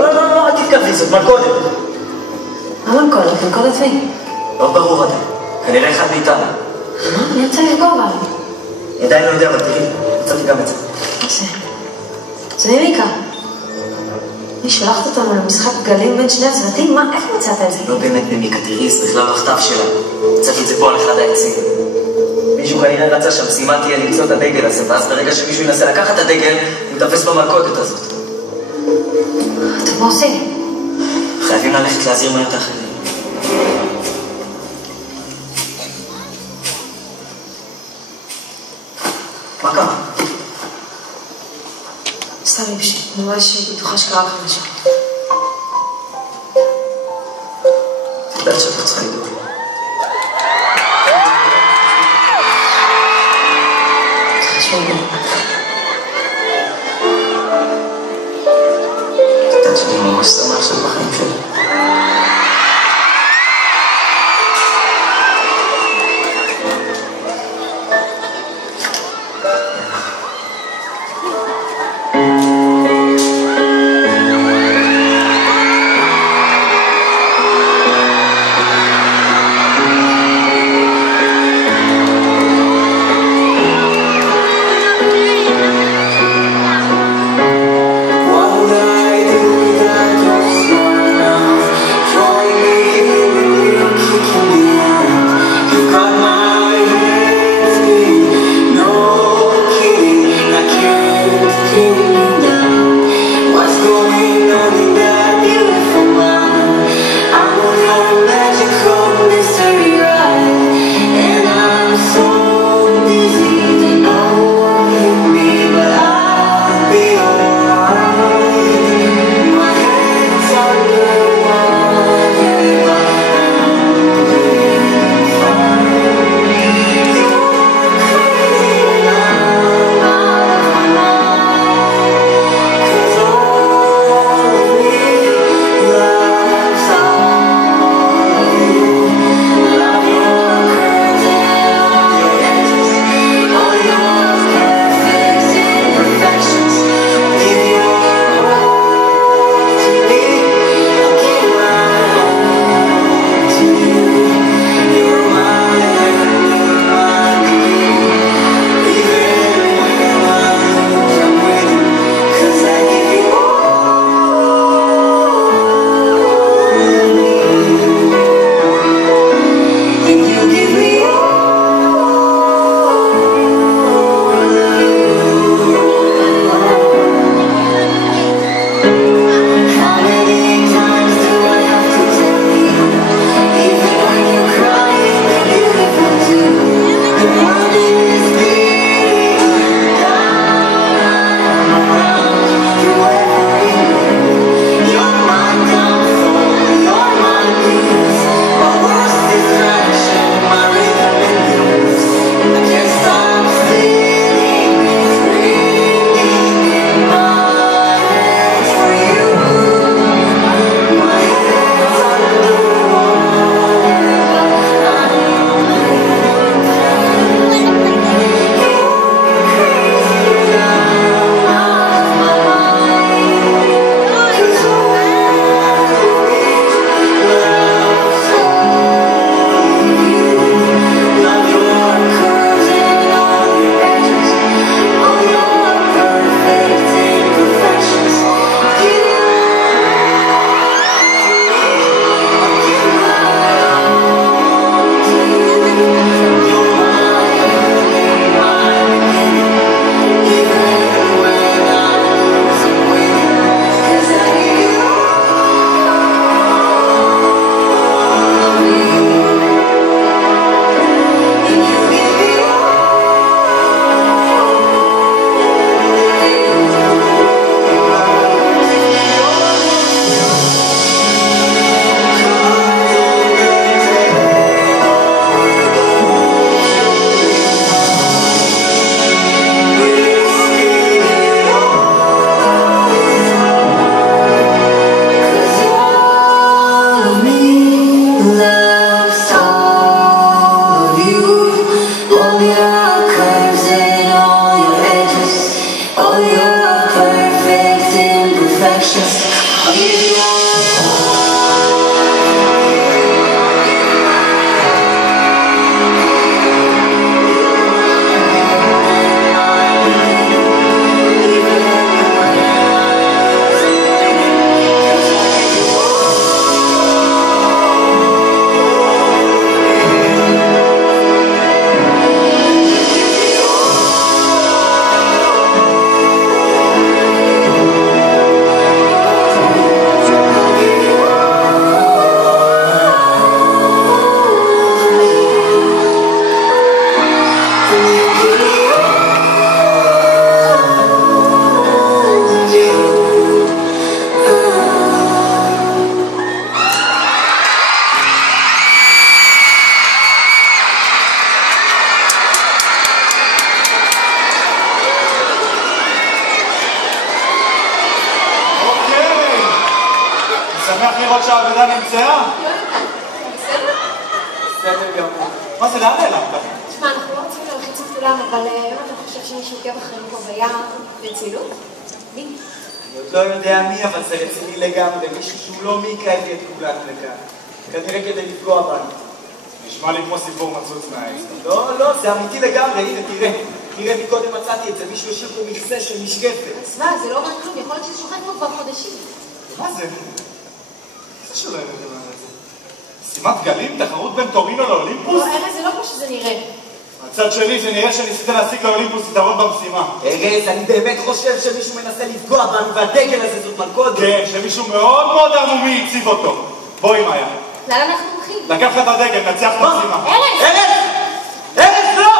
לא, אל תתקרבי, זאת מלכודת. מה מלכודת? מלכודת מי? לא ברור עדיין. כנראה אחד מאיתנו. מה? אני רוצה לפגוע בה. אני עדיין לא יודע, אבל תראי, מצאתי גם את זה. מה זה? זה ממיקה. אני שלחת אותנו למשחק גלים בין שני הצוותים? מה? איך מצאת את זה? לא באמת ממיקה, תראי, זה בכלל בכתב שלה. מצאתי את זה פה על אחד העצים. מישהו כנראה רצה שהמשימה תהיה למצוא את הדגל הזה, ואז ברגע שמישהו ינסה לקחת את הדגל, הוא מתאפס במלכודת הזאת. טוב, מה עושים? חייבים ללכת להזהיר מהר את האחרים. מה קרה? סתם אימשי, אני ממש בטוחה שקרה לך משהו. את יודעת שאת לא צריכה לדאוג. חשוב לי. את יודעת שאני ממש שמח שאת בחיים שלי. שמח לראות שהעבודה נמצאה? בסדר? בסדר גמור. מה זה, לאן נעלמת? תשמע, אנחנו לא רוצים להלחיץ את כולם, אבל אם אתה חושב שמישהו עוקב אחרינו פה ביער ברצינות? מי? אני עוד לא יודע מי, אבל זה רציני לגמרי. מישהו שהוא לא מיקה הביא את כולנו לכאן. כנראה כדי לפגוע בנו. נשמע לי כמו סיפור מצוץ מהעץ. לא, זה אמיתי לגמרי. הנה, תראה, מקודם מצאתי את זה. מישהו השאיר פה מכסה של משקפת. אז מה, זה לא אומר כלום, יכול להיות שזה שוכן פה כבר חודשים. מה זה? זה שלא הבאתם על זה. שימת גלים? תחרות בין טורינו לאולימפוס? לא, ארז, זה לא כמו שזה נראה. מצד שלי זה נראה שניסית להשיג לאולימפוס יתרון במשימה. ארז, אני באמת חושב שמישהו מנסה לפגוע בנו, והדגל הזה זאת מלכודת. כן, שמישהו מאוד מאוד עמומי הציב אותו. בואי מאיה. לאן אנחנו הולכים? לקח את הדגל, נצח את המשימה. ארז! ארז, לא!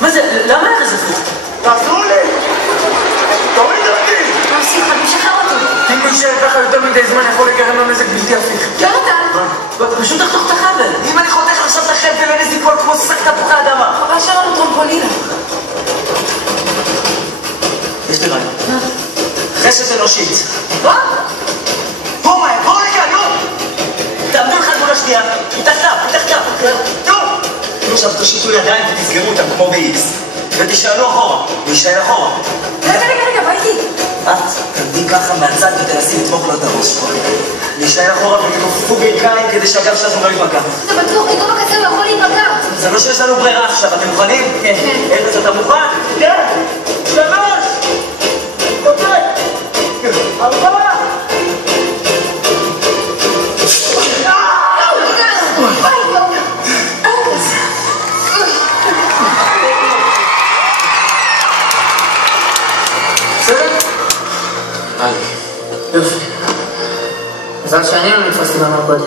מה זה? למה ארז הפוך? תעזרו לי! תוריד אותי! מה עושים לך? מי שחרר אותו? אם הוא יישאר ככה יותר מדי זמן יכול לגרם לו נזק בלתי הפיך. יונתן! פשוט תחתוך את החבל. אם אני חותך עכשיו את החבל אין איזה ייפול כמו שק תפוחי אדמה. חבל שהיה לנו טרמפולינה. יש לי רעיון. רשת אנושית. מה? בואו לכאן, נו! תעמדו אחד מול השנייה, מתחתיו. נו! עכשיו תושיטו ידיים ותסגרו אותם כמו ב-X. ותשאלו אחורה, הוא יישאר אחורה. רגע, בא איתי. את תעמדי ככה מהצד ותנסי לתמוך לו את הראש. להישאר אחורה ותתכופפו בעיקיים כדי שהגב שלנו לא ייפגע. אתה בטוח, מגובה כזה הוא יכול להיפגע. זה לא שיש לנו ברירה עכשיו, אתם מוכנים? כן. ארז, אתה מוכן? כן! 3! אוקיי! 4! יופי. מזל שאני לא נתפסתי במלכודת.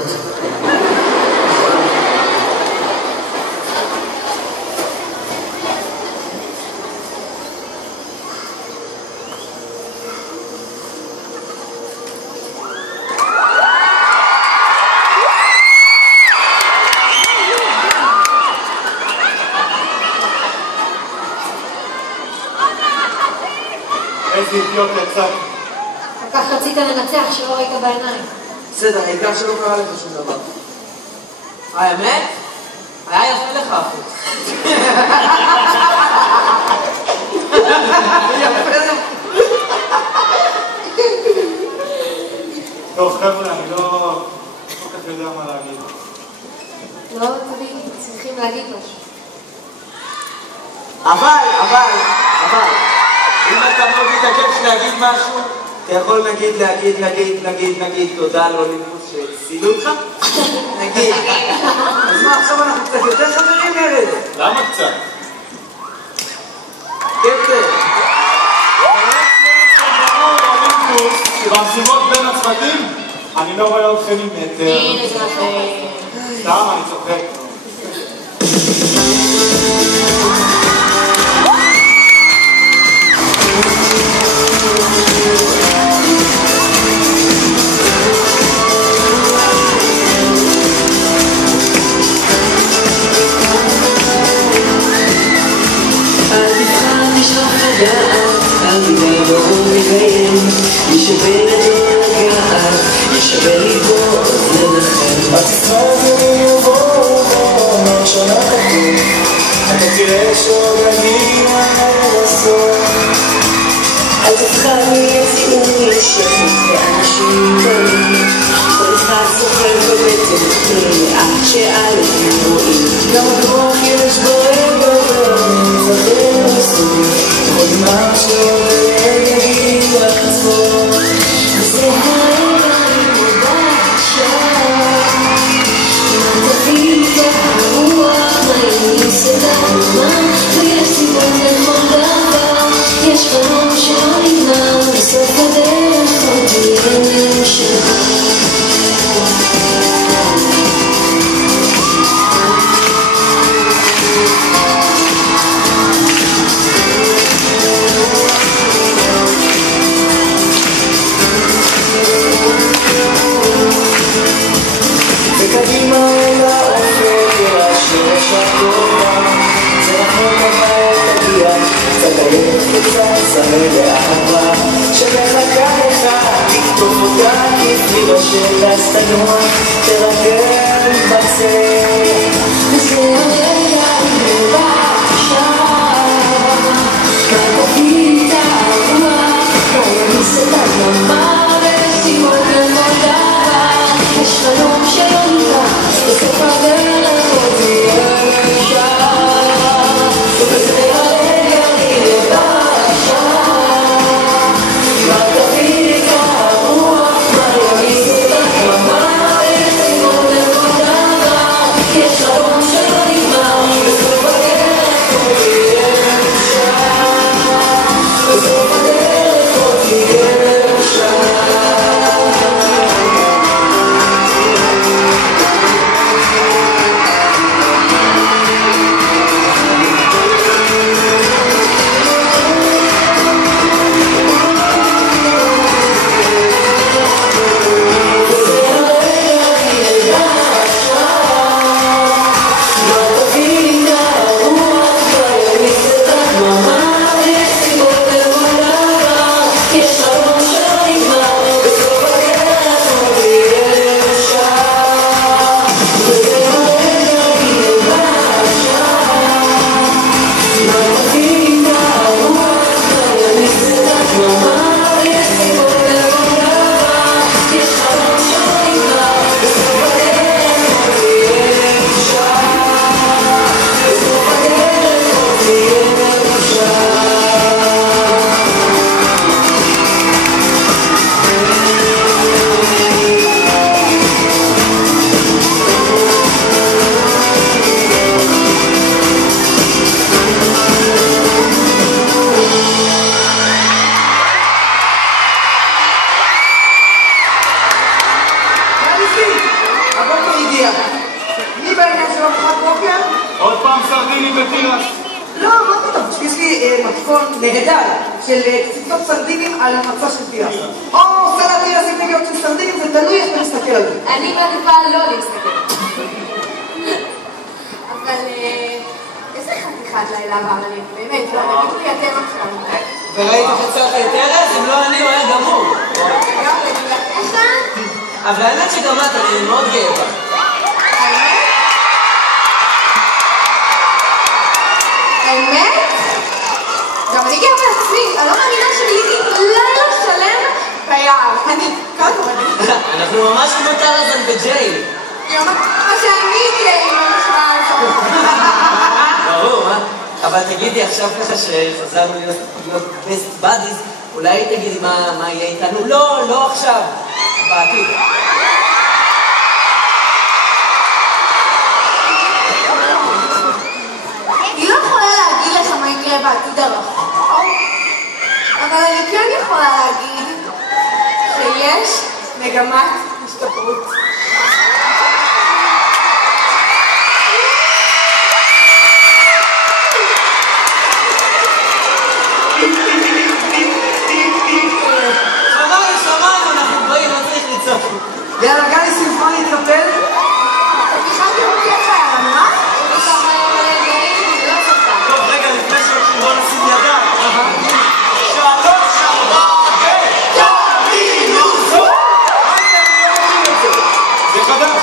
איזה אידיוט יצא. כל כך רצית לנצח שלא ראית בעיניים. בסדר, העיקר שלא קרה לך שום דבר. האמת? היה יפה לך אחי. טוב, חבר'ה, אני לא כל כך יודע מה להגיד. לא תמיד צריכים להגיד משהו. אבל, אם אתה מאוד מתעקש להגיד משהו, אתה יכול להגיד תודה לאולימפוס שסילו אותך? נגיד. אז מה, עכשיו אנחנו קצת יותר חברים ארז? למה קצת? קפטן. שבמשימות בין הצוותים, אני לא רואה אתכם עם מטר. הנה זה יפה. סתם, אני צוחק. אתה תראה שעוד נגיע לסוף. אל תבחר מציאוני לשבת ואנשים גדולים, כל אחד סוחר בבטן מלאה שאלפים רואים. גם הכוח יש בו רגע ומפחד מסביב, כל מה שעולה יגיד רק עצמו. וזה הרגע אני יודעת עכשיו, אם תבין את הרוח מהי סדמה, ויש סיבות לכל דבר, יש חלום שלא נגמר, בסוף הדרך עוד צמא לאהבה שמחכה לך, תקטוף אותה כפליבה של הסתנוע, תרגל בצל. וזה הרגע בבקשה, מה תביא את הרוח, מה ימיס את הדממה וסימון לכל דבר, יש חלום שלא נקרא, בסוף הדרך עוד יהיה אפשר. וזה הרגע בבקשה, מה תביא את הרוח, מה ימיס את הדממה וסימון לכל דבר, יש חלום שלא נגמר, בסוף הדרך עוד יהיה אפשר. בסוף הדרך עוד יהיה אפשר. מי בעניין של ארוחת בוקר? עוד פעם סרדינים בתירס. לא, מה פתאום? יש לי מתכון נהדר של קציצות סרדינים על המצה של תירס. או סלט תירס עם נגיעות של סרדינים, זה תלוי איך אתה מסתכל על זה. אני מעדיפה לא להסתכל. אבל איזה חתיכת לילה בעמלים, באמת, לא, תגידו לי אתם עכשיו. וראית חצות תרס? אם לא אני, הוא היה גמור. איך? אבל האמת שגם את, אני מאוד גאה בה. האמת? גם אני גאה בעצמי, אני לא מאמינה שביליתי לילה שלם ביער. אני, כמה קוראים? אנחנו ממש כמו טרזן וג'ייל. מה שאני גאה עם המשוואה הזאת. ברור, אה? אבל תגידי עכשיו ככה שחזרנו להיות best buddies, אולי תגידי מה יהיה איתנו? לא עכשיו, בעתיד. היא לא יכולה להגיד לך מה יקרה בעתיד הרחוק, אבל אני כן יכולה להגיד שיש מגמת השתפרות. שמענו, אנחנו באים, לא צריך לצעוק. יאללה, גלי סימפון להתקפל? בכלל תראותי איך היה למה? טוב, רגע, לפני שהולכים בוא נשים ידיים. שלוש, ארבע, ותמינוסו! זה חדש.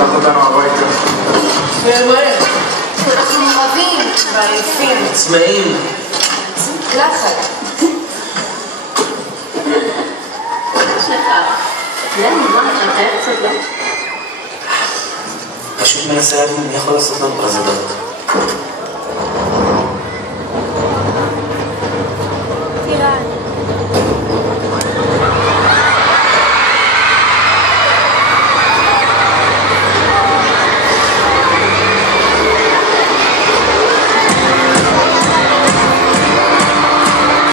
קח אותנו הביתה. ומהר. אנחנו רבים ועייפים. צמאים. לחץ. פשוט מנסה להבין מי יכול לעשות לנו פרזדות.